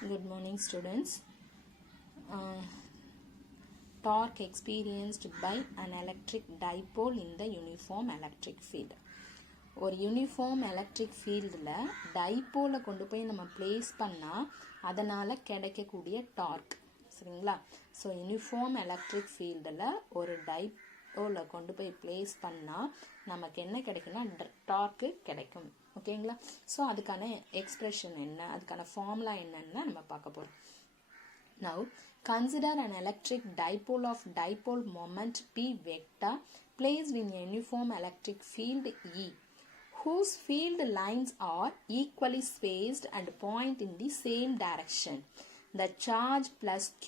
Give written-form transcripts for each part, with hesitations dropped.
Good morning, students. Torque experienced by an electric dipole in the uniform electric field. ஒரு uniform electric ஃபீல்டில் டைப்போலை கொண்டு போய் நம்ம place பண்ணால் அதனால் கிடைக்கக்கூடிய டார்க், சரிங்களா? ஸோ யூனிஃபார்ம் எலக்ட்ரிக் ஃபீல்டில் ஒரு டைப்போலை கொண்டு போய் பிளேஸ் பண்ணால் நமக்கு என்ன கிடைக்குன்னா டார்க்கு கிடைக்கும், ஓகேங்களா? ஸோ அதுக்கான எக்ஸ்பிரஷன் என்ன, அதுக்கான ஃபார்முலா என்னன்னு நம்ம பார்க்க போகிறோம். Now, consider an electric dipole of dipole moment P vector placed in a uniform electric field E, whose field lines are equally spaced and point in the same direction. The charge plus Q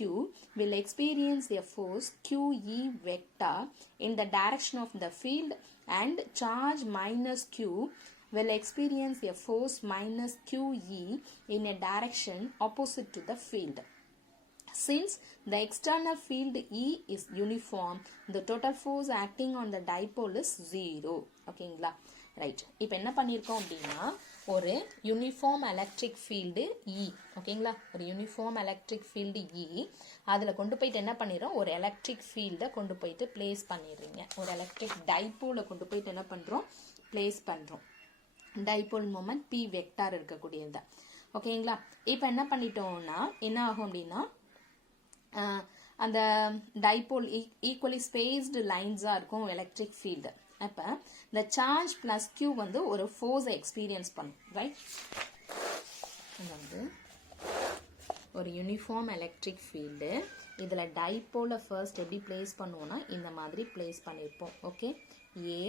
will experience a force QE vector in the direction of the field, and charge minus Q will experience a force minus QE in a direction opposite to the field. Since the external field E is uniform, the total force acting on the dipole is 0. ஓகேங்களா? Right, இப்போ என்ன பண்ணியிருக்கோம் அப்படின்னா ஒரு uniform electric field இ, ஓகேங்களா? ஒரு uniform electric field இ, அதில் கொண்டு போயிட்டு என்ன பண்ணிடுறோம், ஒரு எலக்ட்ரிக் ஃபீல்டை கொண்டு போயிட்டு பிளேஸ் பண்ணிடுறீங்க. ஒரு எலக்ட்ரிக் டைப்போலை கொண்டு போயிட்டு என்ன பண்ணுறோம், பிளேஸ் பண்ணுறோம். டைப்போல் மொமெண்ட் பி வெக்டார் இருக்கக்கூடியது தான், ஓகேங்களா? இப்போ என்ன பண்ணிட்டோம்னா என்ன ஆகும் அப்படின்னா அந்த டைப்போல் ஈக்குவலி ஸ்பேஸ்டு லைன்ஸாக இருக்கும் எலக்ட்ரிக் ஃபீல்டு. அப்போ இந்த சார்ஜ் ப்ளஸ் கியூ வந்து ஒரு ஃபோர்ஸை எக்ஸ்பீரியன்ஸ் பண்ணும், ரைட்? வந்து ஒரு யூனிஃபார்ம் எலக்ட்ரிக் ஃபீல்டு, இதில் டைப்போலை ஃபர்ஸ்ட் எப்படி பிளேஸ் பண்ணுவோன்னா இந்த மாதிரி பிளேஸ் பண்ணியிருப்போம், ஓகே? ஏ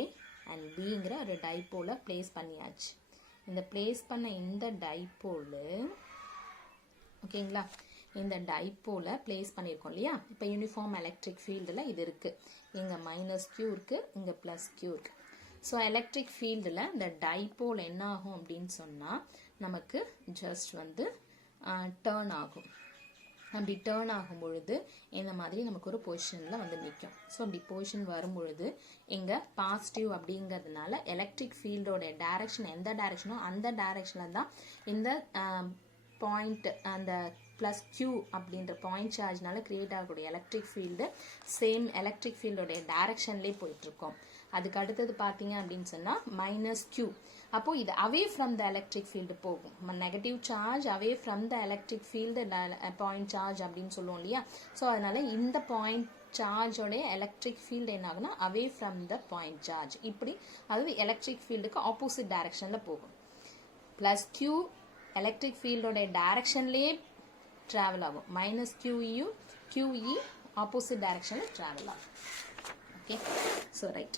அண்ட் பிங்கிற ஒரு டைப்போலை பிளேஸ் பண்ணியாச்சு. இந்த பிளேஸ் பண்ண இந்த டைப்போலு, ஓகேங்களா, இந்த டைப்போலை பிளேஸ் பண்ணியிருக்கோம் இல்லையா? இப்போ யூனிஃபார்ம் எலக்ட்ரிக் ஃபீல்டில் இது இருக்குது, இங்கே மைனஸ் கியூ இருக்குது, இங்கே ப்ளஸ் கியூ இருக்குது. ஸோ எலக்ட்ரிக் ஃபீல்டில் இந்த டைப்போல் என்ன ஆகும் அப்படின்னு சொன்னால் நமக்கு ஜஸ்ட் வந்து டேர்ன் ஆகும். அப்படி டேர்ன் ஆகும் பொழுது இந்த மாதிரி நமக்கு ஒரு பொசிஷனில் வந்து நிற்கும். ஸோ அப்படி பொசிஷன் வரும் பொழுது இங்கே பாசிட்டிவ் அப்படிங்கிறதுனால எலக்ட்ரிக் ஃபீல்டோட டைரக்ஷன் எந்த டைரக்ஷனோ அந்த டைரக்ஷனில் தான் இந்த பாயிண்ட், அந்த ப்ளஸ் கியூ அப்படின்ற பாயிண்ட் சார்ஜ்னால கிரியேட் ஆகக்கூடிய எலக்ட்ரிக் ஃபீல்டு சேம் எலக்ட்ரிக் ஃபீல்டோடைய டைரக்ஷன்லேயே போயிட்டுருக்கோம். அதுக்கு அடுத்தது பார்த்தீங்க அப்படின்னு சொன்னால் மைனஸ் கியூ. அப்போது இது away from the electric field போகும். Negative charge away from the electric field point charge அப்படின்னு சொல்லுவோம் இல்லையா? ஸோ அதனால் இந்த பாயிண்ட் சார்ஜோடைய எலக்ட்ரிக் ஃபீல்டு என்ன ஆகுனா அவே ஃப்ரம் த பாயிண்ட் சார்ஜ், இப்படி அதாவது எலக்ட்ரிக் ஃபீல்டுக்கு ஆப்போசிட் டைரக்ஷனில் போகும். ப்ளஸ் கியூ எலக்ட்ரிக் ஃபீல்டோடைய டைரக்ஷன்லேயே ட்ராவல் ஆகும். மைனஸ் QE ஆப்போசிட் டைரக்ஷனில் ட்ராவல் ஆகும், okay? So right,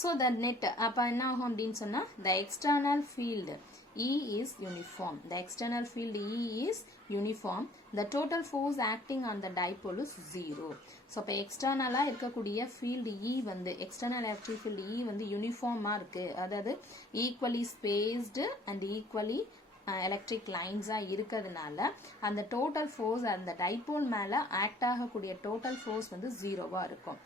so the net அப்போ என்ன ஆகும் அப்படின்னு சொன்னால் the external field E is uniform. The external field E is uniform. The total force acting on the dipole is 0. So இப்போ எக்ஸ்டர்னலாக இருக்கக்கூடிய ஃபீல்டு E வந்து எக்ஸ்டர்னல் எலக்ட்ரிக் ஃபீல்டு E வந்து யூனிஃபார்மாக இருக்குது, அதாவது equally spaced and equally electric லைன்ஸாக இருக்கிறதுனால அந்த டோட்டல் ஃபோர்ஸ் அந்த டைப்போல் மேலே ஆக்ட் ஆகக்கூடிய டோட்டல் ஃபோர்ஸ் வந்து 0வாக இருக்கும்.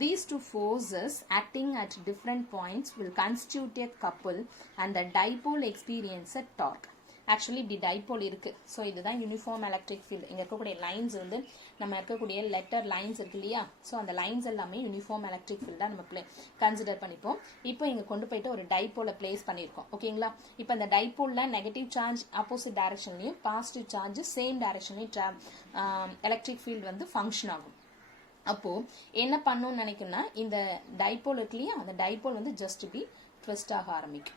These two forces acting at different points will constitute a couple and the dipole experience a torque. Actually இப்படி டைப்போல் இருக்குது. ஸோ இதுதான் யூனிஃபார்ம் எலக்ட்ரிக் ஃபீல்டு. இங்கே இருக்கக்கூடிய லைன்ஸ் வந்து நம்ம இருக்கக்கூடிய லெட்டர் லைன்ஸ் இருக்கு இல்லையா? ஸோ அந்த லைன்ஸ் எல்லாமே யூனிஃபார்ம் எலக்ட்ரிக் ஃபீல்டாக நம்ம கன்சிடர் பண்ணிப்போம். இப்போ இங்கே கொண்டு போயிட்டு ஒரு டைப்போலை பிளேஸ் பண்ணியிருக்கோம், ஓகேங்களா? இப்போ அந்த டைப்போலில் நெகட்டிவ் சார்ஜ் ஆப்போசிட் டைரக்ஷன்லையும் பாசிட்டிவ் சார்ஜ் சேம் டைரக்ஷன்லையும் எலக்ட்ரிக் ஃபீல்டு வந்து ஃபங்க்ஷன் ஆகும். அப்போது என்ன பண்ணணும்னு நினைக்கணும்னா இந்த டைப்போல் இருக்கு இல்லையா, அந்த டைப்போல் வந்து ஜஸ்ட் பி ட்விஸ்ட் ஆக ஆரம்பிக்கும்.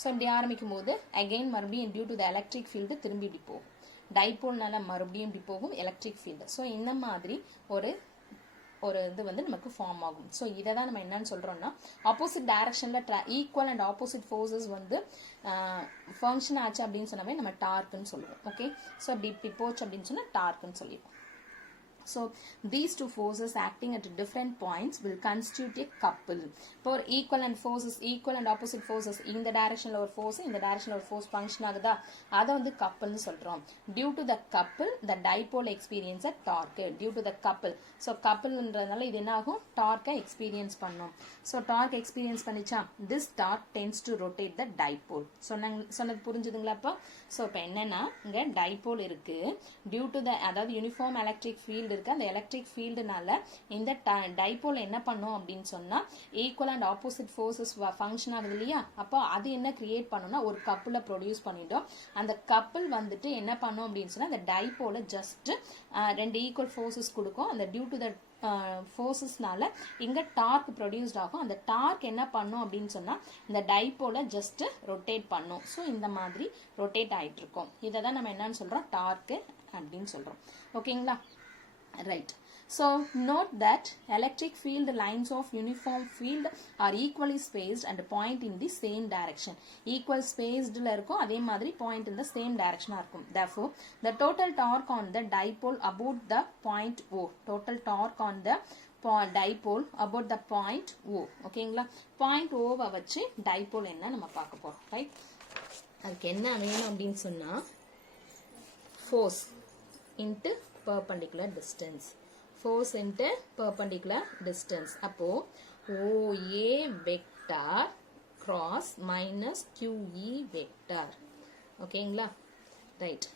ஸோ இப்படி ஆரம்பிக்கும் போது அகெயின் மறுபடியும் due to the electric field திரும்பி இப்படி போகும். டைப்போல்னால மறுபடியும் இப்படி போகும் எலக்ட்ரிக் ஃபீல்டு. ஸோ இந்த மாதிரி ஒரு இது வந்து நமக்கு ஃபார்ம் ஆகும். ஸோ இதை தான் நம்ம என்னன்னு சொல்கிறோம்னா ஆப்போசிட் டைரக்ஷனில் ஈக்குவல் அண்ட் ஆப்போசிட் ஃபோர்ஸஸ் வந்து ஃபங்க்ஷன் ஆச்சு அப்படின்னு சொன்னாவே நம்ம டார்க்குன்னு சொல்லுவோம், ஓகே? ஸோ அப்படி இப்படி போச்சு அப்படின்னு சொன்னால் டார்க்குன்னு சொல்லிடுவோம். So these two forces acting at different points will constitute a couple. For equivalent forces, equal and opposite forces, in the direction ஒரு force, in the direction ஒரு force function ஆகுதா, அதை வந்து couple சொல்றோம். Due to the couple, the dipole experience a torque. Due to the couple, so coupleன்றதுனால இது என்ன ஆகும், torque experience பண்ணும். So torque experience பண்ணிச்சா, this torque tends to rotate the dipole. சொன்னது புரிஞ்சுதுங்களா? அப்போ ஸோ இப்போ என்னன்னா இங்க டைபோல் இருக்கு, டியூ டு த அதாவது யூனிஃபார்ம் எலக்ட்ரிக் ஃபீல்டு இருக்கு, அந்த எலக்ட்ரிக் ஃபீல்டுனால இந்த டைபோல் என்ன பண்ணும் அப்படின்னு சொன்னா equal and opposite forces function ஆகுது இல்லையா, அப்போ அது என்ன கிரியேட் பண்ணும்னா ஒரு கப்பிளை ப்ரொடியூஸ் பண்ணிட்டோம். அந்த கப்பிள் வந்துட்டு என்ன பண்ணும் அப்படின்னு சொன்னா அந்த டைபோலை ஜஸ்ட் ரெண்டு ஈக்குவல் ஃபோர்ஸஸ் கொடுக்கும். அந்த டியூ டு த ஃபோர்ஸஸ்னால இங்க டார்க் ப்ரொடியூஸ்ட் ஆகும். அந்த டார்க் என்ன பண்ணும் அப்படின்னு சொன்னா இந்த டைபோல ஜஸ்ட் ரொட்டேட் பண்ணும். ஸோ இந்த மாதிரி ரொட்டேட் ஆயிட்டு இருக்கும். இதை தான் நம்ம என்னன்னு சொல்றோம், டார்க் அப்படின்னு சொல்றோம். ஓகேங்களா? Right. So note that electric field lines of uniform field are equally spaced and point in the same direction. Equal spaced la irukum, adhe madri point in the same direction ah irukum. Therefore the total torque on the dipole about the point O, total torque on the dipole about the point O. ஓகேங்களா? point O வ வச்சு dipole என்ன நம்ம பார்க்க போறோம். Right? அதுக்கு என்ன வேணும் அப்படின்னு சொன்னா force into perpendicular distance. Force into perpendicular distance. அப்போ OA vector cross minus QE vector. ஓகேங்களா? ரைட்.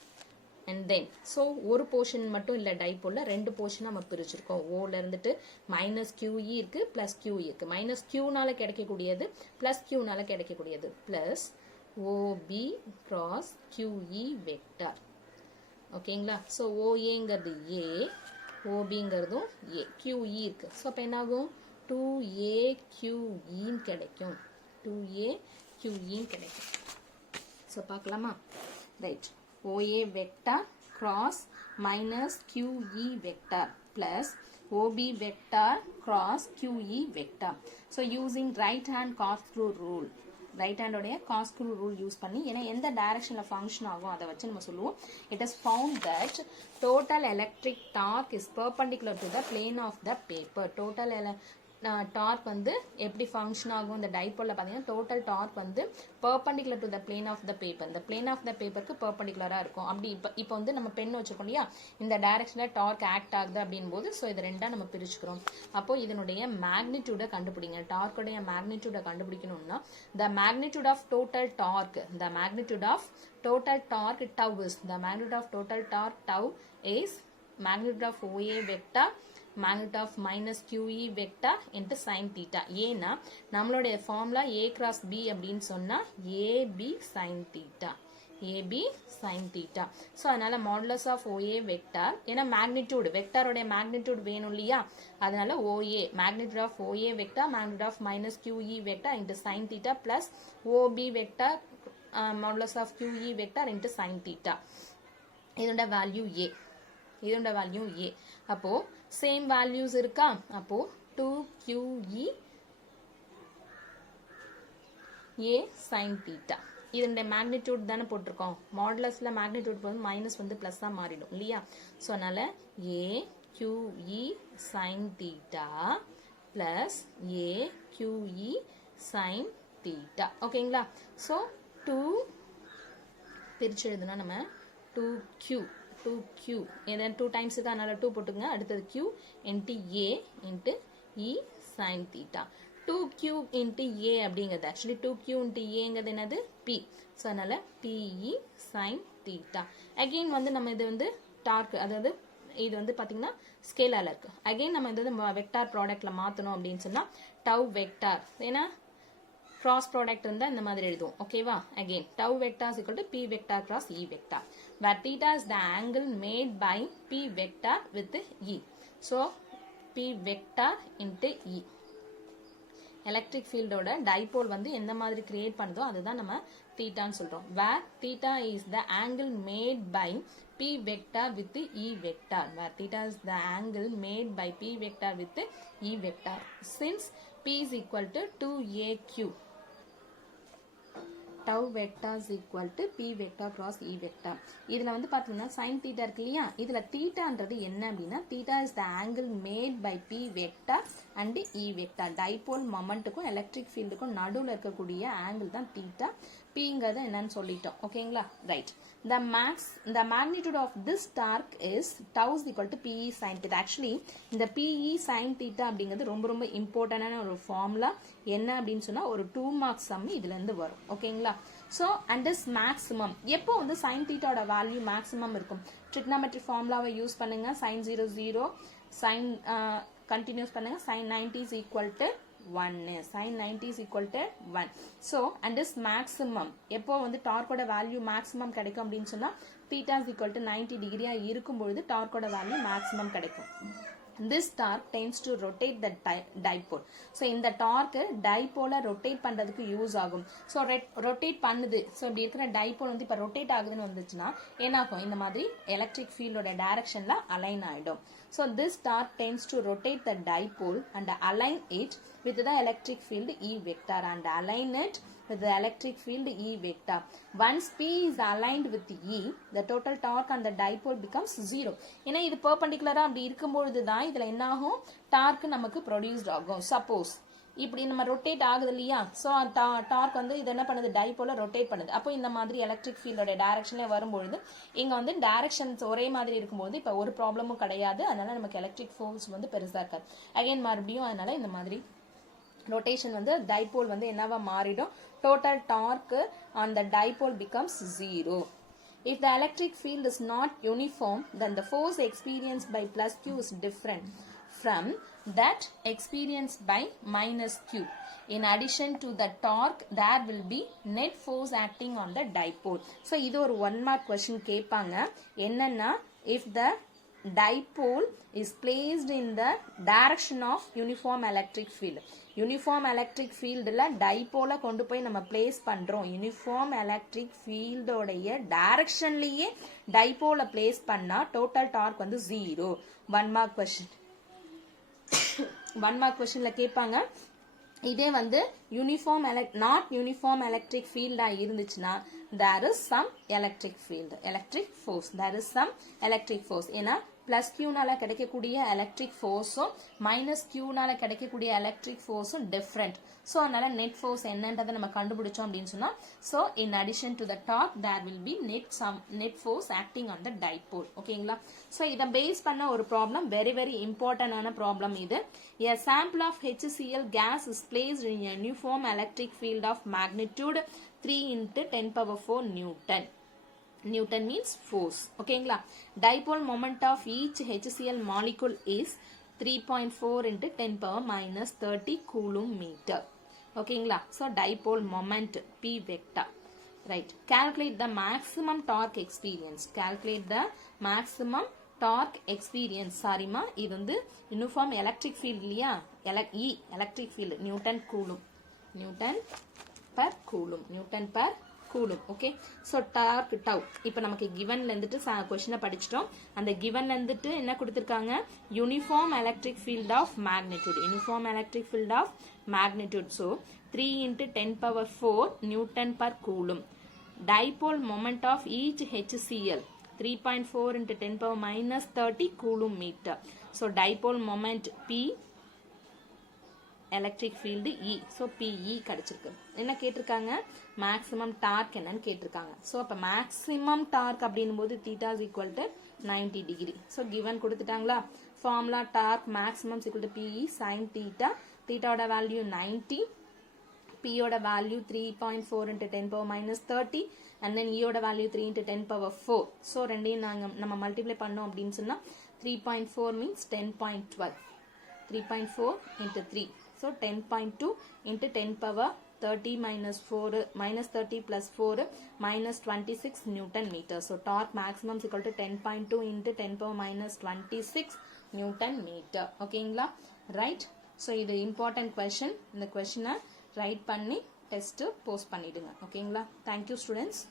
And then so ஒரு போர்ஷன் மட்டும் இல்லை, டைபோல்ல ரெண்டு போர்ஷன் நம்ம பிரிச்சிருக்கோம். ஓல இருந்துட்டு மைனஸ் QE இருக்கு, பிளஸ் QE இருக்கு. மைனஸ் Qனால கிடைக்கக்கூடியது பிளஸ் Qனால கிடைக்கக்கூடியது plus OB cross QE vector. ஓகேங்களா? ஸோ OAங்கிறது A, OBங்கிறதும் A, QE இருக்கு. ஸோ அப்போ என்ன ஆகும், 2AQE கிடைக்கும். 2AQE கிடைக்கும். ஸோ பார்க்கலாமா? Right. OA vector cross minus QE vector plus OB vector cross QE vector. So using right hand corkscrew rule, right ஹேண்டோடைய காஸ்க்ரூ ரூல் யூஸ் பண்ணி, ஏன்னா எந்த டைரக்ஷனில் ஃபங்க்ஷன் ஆகும் அதை வச்சு நம்ம சொல்லுவோம். It is found that total electric torque is perpendicular to the plane of the paper. Total torque வந்து எப்படி ஃபங்க்ஷன் ஆகும் இந்த டைபோலில் பார்த்தீங்கன்னா டோட்டல் டார்க் வந்து perpendicular to the plane of the paper. இந்த பிளேன் ஆஃப் த பேப்பருக்கு பெர்பெண்டிகுலராக இருக்கும். அப்படி இப்போ வந்து நம்ம பென் வச்சுருக்கோம் இல்லையா, இந்த டைரக்ஷனில் டார்க் ஆக்ட் ஆகுது அப்படின் போது ஸோ இது ரெண்டாக நம்ம பிரிச்சுக்கிறோம். அப்போ இதனுடைய மேக்னிடியூடை கண்டுபிடிங்க. டார்க்குடைய மேக்னிடியூடை கண்டுபிடிக்கணும்னா the magnitude of total torque, the magnitude of total torque tau is, the magnitude of total torque tau is magnitude of OA vector magnitude of minus QE vector into sin theta. ஏன்னா நம்மளுடைய formula A cross B அப்படின்னு சொன்னா AB sin theta, AB sin theta. So அதனால modulus of OA vector, ஏன்னா magnitude வெக்டாரோடைய magnitude வேணும் இல்லையா, அதனால OA magnitude of OA vector magnitude of minus QE vector into sin theta plus OB vector modulus of QE vector into sin theta. இதோட value A, இதோட value A. அப்போ same values இருக்கா, அப்போ 2QE A sin theta. இதனுடைய magnitude தானே போட்டிருக்கோம். மாடுலஸ்ல magnitude போது minus வந்து பிளஸ்ஸா மாறிடும் இல்லையா. ஸோ அதனால AQE sin theta plus AQE sin theta. ஓகேங்களா? ஸோ 2 பிரிச்சு எழுதுனா நம்ம 2Q ஏன்னா 2 டைம்ஸ் இருக்கு, அதனால 2 போட்டுங்க. அடுத்தது Q into A into E sin theta. 2Q into A அப்படிங்கிறது ஆக்சுவலி 2Q into Aங்கிறது என்னது P. ஸோ அதனால PE sin theta. அகெயின் வந்து நம்ம இது வந்து டார்க், அதாவது இது வந்து பார்த்தீங்கன்னா ஸ்கேலால இருக்கு. அகெயின் நம்ம இது வந்து வெக்டார் ப்ராடக்ட்ல மாற்றணும் அப்படின்னு சொன்னா டவ் வெக்டார், ஏன்னா cross product இருந்தா இந்த மாதிரி எழுதுவோம். ஓகேவா? Again tau vector is equal to P vector cross E vector, where theta is the angle made by P vector with E. So P vector into E. Electric ஃபீல்டோட dipole வந்து எந்த மாதிரி create பண்ணுதோ அதுதான் நம்ம தீட்டான்னு சொல்றோம். where theta is the angle made by P vector with E vector, where theta is the angle made by P vector with E vector. Since P is equal to 2AQ, tau vector is equal to p vector cross e vector. இதுல வந்து பாத்தீங்கன்னா sin theta இருக்கு இல்லையா, இதுல தீட்டான்றது என்ன அப்படின்னா theta is the angle made by p vector and e vector. Dipole மொமெண்ட்டுக்கும் electric ஃபீல்டுக்கும் நடுவில் இருக்கக்கூடிய ஆங்கிள் தான் தீட்டா. pங்கிறது என்னன்னு சொல்லிட்டோம். ஓகேங்களா, right. The magnitude of this torque is tau is equal to pe sin theta. Actually இந்த pe sin theta அப்படிங்கிறது ரொம்ப ரொம்ப இம்பார்ட்டன்டான ஒரு ஃபார்முலா. என்ன அப்படின்னு சொன்னா ஒரு 2 மார்க்ஸ் சம் இதுல இருந்து வரும். ஓகேங்களா, so and this maximum எப்போ வந்து sin theta ஓட வேல்யூ மேக்ஸிமம் இருக்கும், trigonometry ஃபார்முலாவை யூஸ் பண்ணுங்க. sin 0 0 sin கண்டினியூஸ் பண்ணுங்க. sin 90 is equal to 1, sin 90 is equal to 1. so and this maximum எப்போ வந்து டார்க்கோட வேல்யூ மேக்ஸிமம் கிடைக்கும் அப்படின்னு சொன்னா theta is equal to 90 டிகிரியா இருக்கும் பொழுது டார்க்கோட வேல்யூ மேக்ஸிமம் கிடைக்கும். this torque tends to rotate the dipole. so இந்த torque dipole rotate பண்றதுக்கு யூஸ் ஆகும். so rotate பண்ணுது. so இப்படி இருக்கிற dipole வந்து இப்ப rotate ஆகுதுன்னு வந்துச்சுன்னா என்ன ஆகும், இந்த மாதிரி electric field ஓட directionல align ஆயிடும். so this torque tends to rotate the dipole and align it with the electric field E vector and align it with the electric field E vector. Once P is aligned with E, the total torque on the dipole becomes 0. ஏன்னா இது perpendicular அப்படி இருக்கும்பொழுது தான் இதுல என்ன ஆகும், dark நமக்கு produced ஆகும். சப்போஸ் இப்படி நம்ம ரொட்டேட் ஆகுது இல்லையா, ஸோ டார்க் வந்து இது என்ன பண்ணுது, டைபோல ரொட்டேட் பண்ணுது. அப்போ இந்த மாதிரி எலக்ட்ரிக் ஃபீல்டோட டைரக்ஷன்ல வரும்பொழுது இங்க வந்து டைரக்ஷன்ஸ் ஒரே மாதிரி இருக்கும்போது இப்போ ஒரு ப்ராப்ளமும் கிடையாது. அதனால நமக்கு எலக்ட்ரிக் ஃபோர்ஸ் வந்து பெருசா இருக்காது. அகைன் மறுபடியும் அதனால இந்த மாதிரி ரொட்டேஷன் வந்து டைபோல் வந்து என்னவா மாறிடும், total torque on the dipole becomes 0. If the electric field is not uniform, then the force experienced by plus q is different from that experienced by minus q. In addition to the torque, there will be net force acting on the dipole. So இது ஒரு 1 mark question கேட்பாங்க. என்னன்னா, if the dipole is placed in the direction of uniform electric field. Uniform electric ஃபீல்டில் டைபோலை கொண்டு போய் நம்ம place பண்ணுறோம். Uniform electric ஃபீல்டோடைய டைரக்ஷன்லேயே டைபோலை place பண்ணால் டோட்டல் டார்க் வந்து 0. 1 மார்க் கொஸ்டின். 1 மார்க் கொஸ்டினில் கேட்பாங்க. இதே வந்து யூனிஃபார்ம் நாட் யூனிஃபார்ம் எலக்ட்ரிக் ஃபீல்டாக இருந்துச்சுன்னா there is some electric field, electric force, there is some electric force. ஏன்னா பிளஸ் கியூனால கிடைக்கக்கூடிய எலக்ட்ரிக் ஃபோர்ஸும் மைனஸ் கியூனால கிடைக்கக்கூடிய எலக்ட்ரிக் ஃபோர்ஸும் டிஃப்ரெண்ட். ஸோ அதனால நெட் ஃபோர்ஸ் என்னன்றதை நம்ம கண்டுபிடிச்சோம் அப்படின்னு சொன்னா, so in addition to the torque there will be net force acting on the dipole. ஓகேங்களா, ஸோ இதை பேஸ் பண்ண ஒரு ப்ராப்ளம், வெரி வெரி இம்பார்ட்டன்டான ப்ராப்ளம் இது. A sample of HCl gas is placed in a uniform electric field of magnitude 3 × 10⁴ Newton. Newton means force. ஓகேங்களா, dipole moment of each HCl molecule is 3.4 × 10⁻³ coulomb meter. ஓகேங்களா, so dipole moment P vector. Right, calculate the maximum torque experience. Calculate the maximum torque experience. சாரிமா, இது வந்து uniform electric field இல்லையா, electric field newton coulomb, newton per coulomb, newton per coulomb. Okay, so torque tau இப்போ நமக்கு கிவன்ல இருந்துட்டு கொஸ்டினை படிச்சிட்டோம். அந்த கிவன்ல இருந்துட்டு என்ன கொடுத்துருக்காங்க, uniform electric field of magnitude, uniform electric field of magnitude. So 3 × 10⁴ newton per coulomb. Dipole moment of each HCl 3.4 × 10⁻³ coulomb meter. So dipole moment P, electric field E. So PE கிடைச்சிருக்கு. என்ன கேட்டிருக்காங்க, மேக்ஸிமம் டார்க் என்னன்னு கேட்டிருக்காங்க. So அப்போ maximum torque அப்படின்னும் போது தீட்டா is equal to 90 degree. So given கொடுத்துட்டாங்களா, formula torque maximum equal to PE sin தீட்டா, தீட்டாவோட வேல்யூ 90, P ஓட வேல்யூ 3.4 × 10⁻³ and then E ஓட வேல்யூ 3 × 10⁴. ஸோ ரெண்டையும் நம்ம மல்டிப்ளை பண்ணோம் அப்படின்னு சொன்னா 3.4 means 10.12. 3.4 × 3. So 10.2 × 10⁻³ -30 + 4 -26 Newton meter. So torque maximum is equal to 10.2 × 10⁻26 Newton meter. ஓகேங்களா, ரைட். ஸோ இது இம்பார்ட்டன்ட் கொஸ்டின். இந்த கொஸ்டினை ரைட் பண்ணி டெஸ்ட் போஸ்ட் பண்ணிடுங்க. ஓகேங்களா, தேங்க்யூ ஸ்டூடெண்ட்ஸ்.